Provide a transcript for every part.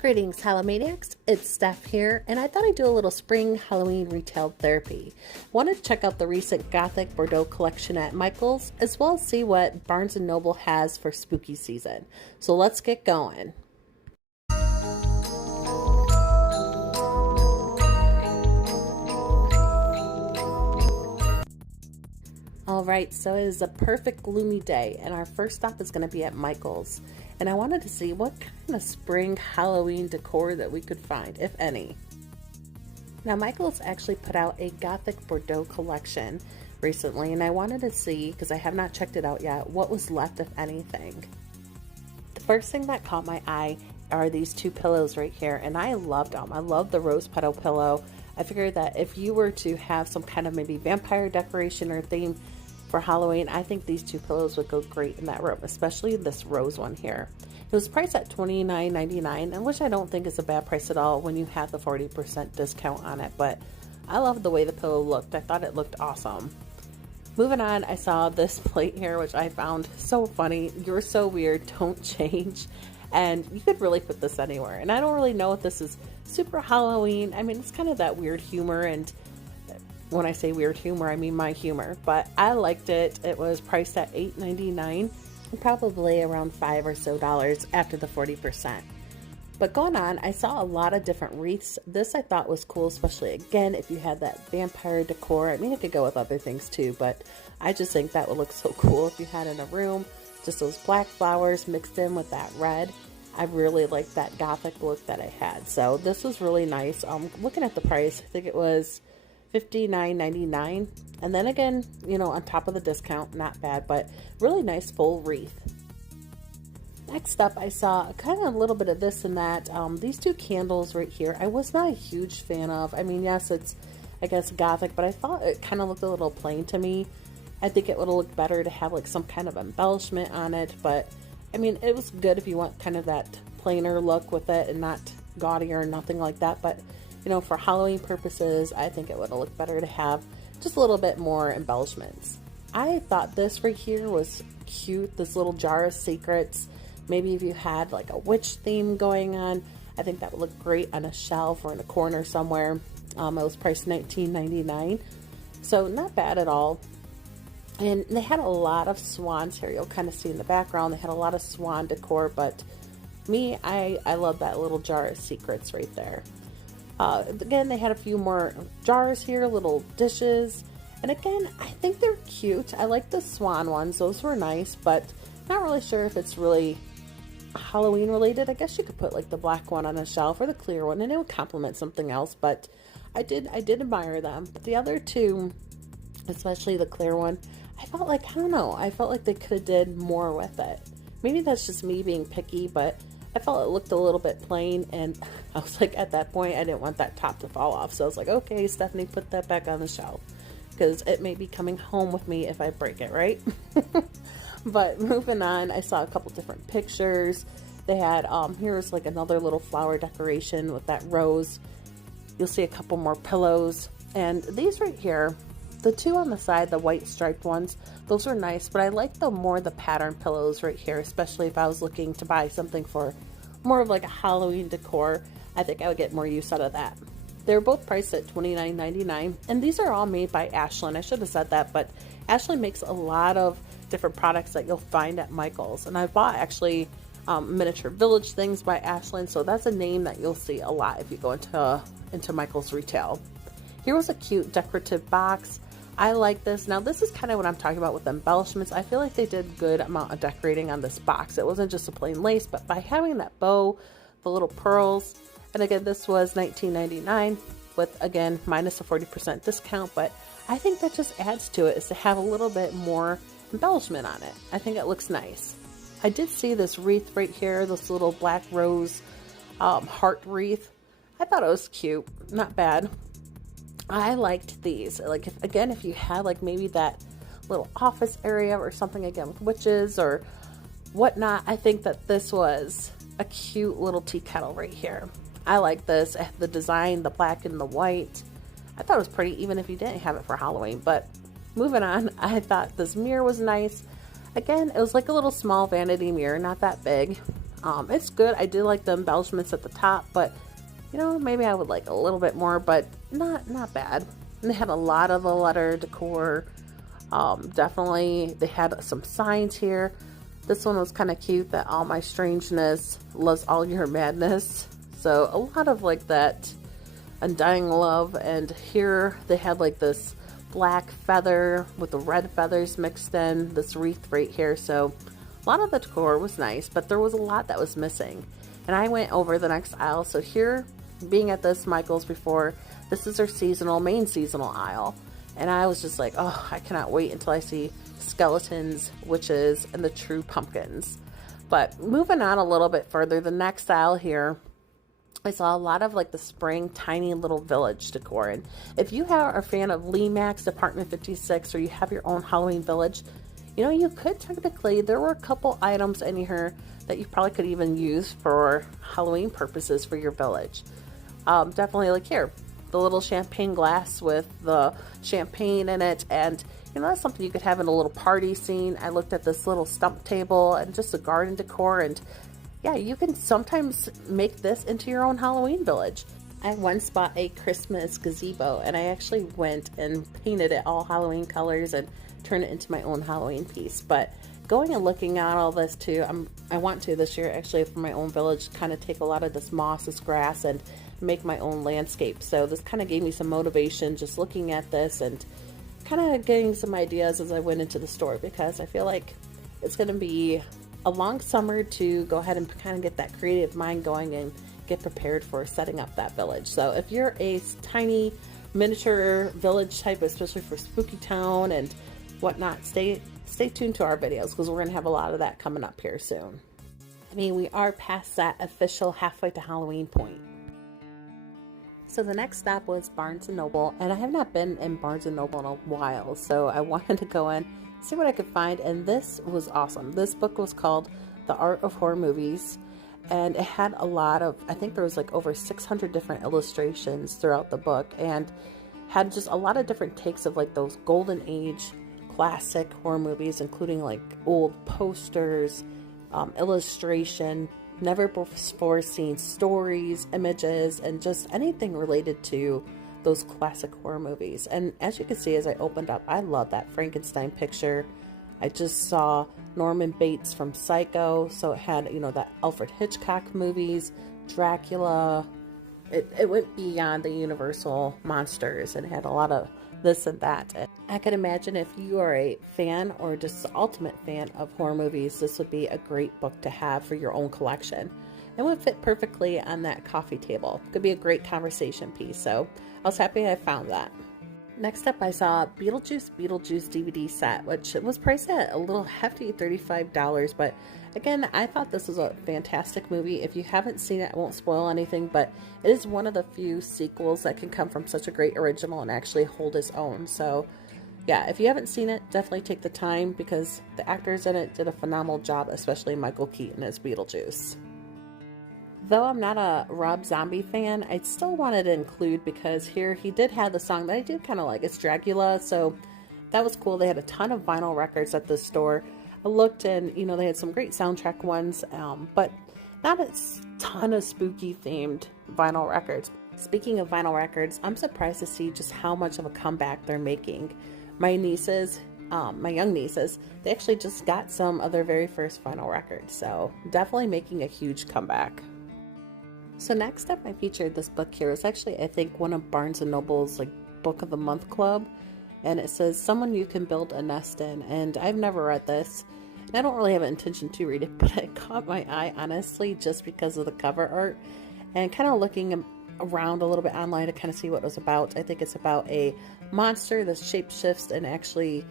Greetings, Hallowmaniacs. It's Steph here, and I thought I'd do a little spring Halloween retail therapy. Wanted to check out the recent Gothic Bordeaux collection at Michael's, as well as see what Barnes & Noble has for spooky season. So let's get going. Alright, so it is a perfect gloomy day, and our first stop is going to be at Michael's. And I wanted to see what kind of spring Halloween decor that we could find, if any. Now, Michael's actually put out a Gothic Bordeaux collection recently, and I wanted to see, because I have not checked it out yet, what was left, if anything. The first thing that caught my eye are these two pillows right here, and I loved them. I love the rose petal pillow. I figured that if you were to have some kind of maybe vampire decoration or theme for Halloween, I think these two pillows would go great in that room, especially this rose one here. It was priced at $29.99, and which I don't think is a bad price at all when you have the 40% discount on it, but I love the way the pillow looked. I thought it looked awesome. Moving on, I saw this plate here, which I found so funny. You're so weird, don't change. And you could really put this anywhere. And I don't really know if this is super Halloween. I mean, it's kind of that weird humor, and when I say weird humor, I mean my humor, but I liked it. It was priced at $8.99, probably around $5 or so after the 40%. But going on, I saw a lot of different wreaths. This I thought was cool, especially again if you had that vampire decor. I mean, it could go with other things too, but I just think that would look so cool if you had in a room. Just those black flowers mixed in with that red. I really liked that Gothic look that I had. So this was really nice. Looking at the price, I think it was $59.99, and then again, you know, on top of the discount, not bad, but really nice full wreath. Next up, I saw kind of a little bit of this and that. These two candles right here, I was not a huge fan of. I mean, yes, it's, I guess, Gothic, but I thought it kind of looked a little plain to me. I think it would have looked better to have like some kind of embellishment on it, but I mean, it was good if you want kind of that plainer look with it and not gaudy or nothing like that, but you know, for Halloween purposes, I think it would have looked better to have just a little bit more embellishments. I thought this right here was cute, this little jar of secrets. Maybe if you had like a witch theme going on, I think that would look great on a shelf or in a corner somewhere. It was priced $19.99, so not bad at all. And they had a lot of swans here. You'll kind of see in the background, they had a lot of swan decor, but me, I love that little jar of secrets right there. Again, they had a few more jars here, little dishes, and again, I think they're cute. I like the swan ones, those were nice, but not really sure if it's really Halloween related. I guess you could put like the black one on a shelf or the clear one, and it would complement something else, but I did admire them. But the other two, especially the clear one, I felt like, I don't know, I felt like they could have did more with it. Maybe that's just me being picky, but I felt it looked a little bit plain, and I was like, at that point, I didn't want that top to fall off. So I was like, okay, Stephanie, put that back on the shelf, because it may be coming home with me if I break it, right? But moving on, I saw a couple different pictures. They had, here's like another little flower decoration with that rose. You'll see a couple more pillows. And these right here, the two on the side, the white striped ones, those are nice, but I like the pattern pillows right here, especially if I was looking to buy something for more of like a Halloween decor. I think I would get more use out of that. They're both priced at $29.99, and these are all made by Ashland. I should have said that, but Ashland makes a lot of different products that you'll find at Michael's, and I bought actually miniature village things by Ashland, so that's a name that you'll see a lot if you go into Michael's retail. Here was a cute decorative box. I like this. Now this is kind of what I'm talking about with embellishments. I feel like they did a good amount of decorating on this box. It wasn't just a plain lace, but by having that bow, the little pearls, and again, this was $19.99 with, again, minus a 40% discount, but I think that just adds to it, is to have a little bit more embellishment on it. I think it looks nice. I did see this wreath right here, this little black rose heart wreath. I thought it was cute, not bad. I liked these. Like, if you had like maybe that little office area or something, again with witches or whatnot, I think that this was a cute little tea kettle right here. I like this. The design, the black and the white, I thought it was pretty, even if you didn't have it for Halloween. But moving on, I thought this mirror was nice. Again, it was like a little small vanity mirror, not that big. It's good. I do like the embellishments at the top, but you know, maybe I would like a little bit more, but not bad. And they had a lot of the letter decor. Definitely, they had some signs here. This one was kind of cute, that all my strangeness loves all your madness. So a lot of like that undying love. And here they had like this black feather with the red feathers mixed in, this wreath right here. So a lot of the decor was nice, but there was a lot that was missing. And I went over the next aisle. So here, being at this Michael's before, this is their main seasonal aisle. And I was just like, oh, I cannot wait until I see skeletons, witches, and the true pumpkins. But moving on a little bit further, the next aisle here, I saw a lot of like the spring tiny little village decor. And if you are a fan of Lee Mack's Department 56, or you have your own Halloween village, you know, you could technically, there were a couple items in here that you probably could even use for Halloween purposes for your village. Definitely like here, the little champagne glass with the champagne in it, and you know, that's something you could have in a little party scene. I looked at this little stump table and just a garden decor, and yeah, you can sometimes make this into your own Halloween village. I once bought a Christmas gazebo, and I actually went and painted it all Halloween colors and turned it into my own Halloween piece. But going and looking at all this too, I want to this year actually for my own village kind of take a lot of this moss, this grass, and make my own landscape. So this kind of gave me some motivation just looking at this and kind of getting some ideas as I went into the store, because I feel like it's going to be a long summer to go ahead and kind of get that creative mind going and get prepared for setting up that village. So if you're a tiny miniature village type, especially for Spooky Town and whatnot, stay tuned to our videos, because we're going to have a lot of that coming up here soon. I mean, we are past that official halfway to Halloween point. So the next stop was Barnes & Noble, and I have not been in Barnes & Noble in a while, so I wanted to go in, see what I could find, and this was awesome. This book was called The Art of Horror Movies, and it had a lot of, I think there was like over 600 different illustrations throughout the book, and had just a lot of different takes of like those golden age classic horror movies, including like old posters, illustration, never before seen stories, images, and just anything related to those classic horror movies. And as you can see, as I opened up, I love that Frankenstein picture. I just saw Norman Bates from Psycho, so it had, you know, that Alfred Hitchcock movies, Dracula. It went beyond the Universal monsters, and it had a lot of this and that. And I could imagine if you are a fan or just the ultimate fan of horror movies, this would be a great book to have for your own collection. It would fit perfectly on that coffee table. Could be a great conversation piece, so I was happy I found that. Next up, I saw Beetlejuice DVD set, which was priced at a little hefty $35, but again, I thought this was a fantastic movie. If you haven't seen it, I won't spoil anything, but it is one of the few sequels that can come from such a great original and actually hold its own. So yeah, if you haven't seen it, definitely take the time, because the actors in it did a phenomenal job, especially Michael Keaton as Beetlejuice. Though I'm not a Rob Zombie fan, I still wanted to include, because here he did have the song that I do kind of like. It's Dracula, so that was cool. They had a ton of vinyl records at the store. I looked, and you know, they had some great soundtrack ones, but not a ton of spooky themed vinyl records. Speaking of vinyl records, I'm surprised to see just how much of a comeback they're making. My nieces, my young nieces, they actually just got some of their very first vinyl records, so definitely making a huge comeback. So next up, I featured this book here. It's actually, I think, one of Barnes & Noble's like Book of the Month Club, and it says Someone You Can Build a Nest In. And I've never read this, and I don't really have an intention to read it, but it caught my eye, honestly, just because of the cover art, and kind of looking around a little bit online to kind of see what it was about. I think it's about a monster that shapeshifts and actually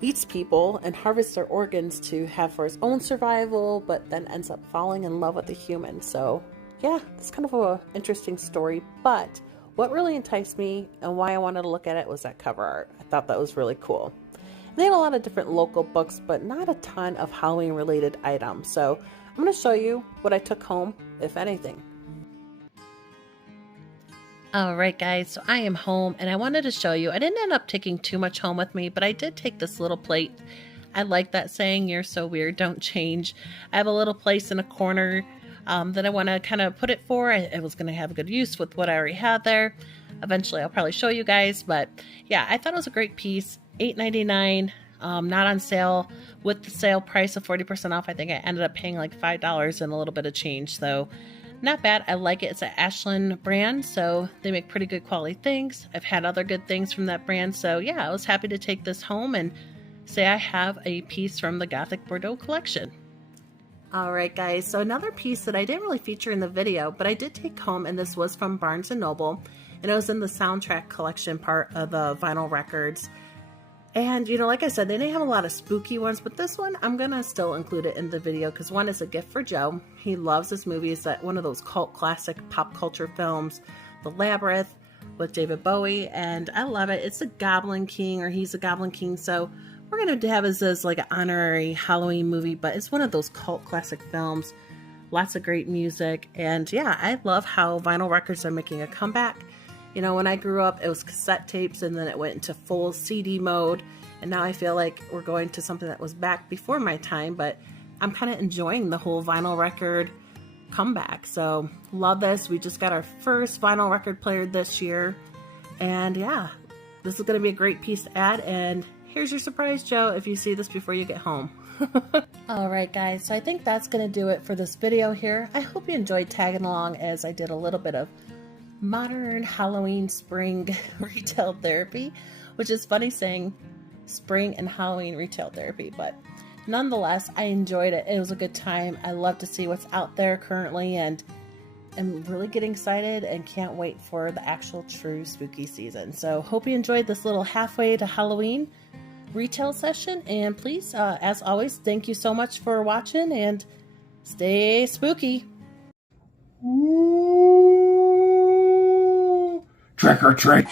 eats people and harvests their organs to have for its own survival, but then ends up falling in love with a human. So yeah, it's kind of an interesting story, but what really enticed me and why I wanted to look at it was that cover art. I thought that was really cool. They had a lot of different local books, but not a ton of Halloween related items. So I'm going to show you what I took home, if anything. Alright guys, so I am home, and I wanted to show you, I didn't end up taking too much home with me, but I did take this little plate. I like that saying, "You're so weird, don't change." I have a little place in a corner that I want to kind of put it for. I was going to have a good use with what I already had there. Eventually, I'll probably show you guys. But yeah, I thought it was a great piece. $8.99, not on sale. With the sale price of 40% off, I think I ended up paying like $5 and a little bit of change. So not bad. I like it. It's an Ashland brand, so they make pretty good quality things. I've had other good things from that brand. So yeah, I was happy to take this home and say I have a piece from the Gothic Bordeaux collection. Alright guys, so another piece that I didn't really feature in the video, but I did take home, and this was from Barnes & Noble, and it was in the soundtrack collection part of the vinyl records. And you know, like I said, they didn't have a lot of spooky ones, but this one, I'm gonna still include it in the video because one is a gift for Joe. He loves this movie. It's one of those cult classic pop culture films, The Labyrinth with David Bowie, and I love it. It's a Goblin King, or he's a Goblin King, so we're going to have this as like an honorary Halloween movie, but it's one of those cult classic films. Lots of great music. And yeah, I love how vinyl records are making a comeback. You know, when I grew up, it was cassette tapes, and then it went into full CD mode. And now I feel like we're going to something that was back before my time, but I'm kind of enjoying the whole vinyl record comeback. So love this. We just got our first vinyl record player this year. And yeah, this is going to be a great piece to add. And here's your surprise, Joe, if you see this before you get home. Alright guys, so I think that's going to do it for this video here. I hope you enjoyed tagging along as I did a little bit of modern Halloween spring retail therapy, which is funny saying spring and Halloween retail therapy, but nonetheless, I enjoyed it. It was a good time. I love to see what's out there currently, and I'm really getting excited and can't wait for the actual true spooky season. So hope you enjoyed this little halfway to Halloween retail session, and please, as always, thank you so much for watching, and stay spooky. Trick or treat.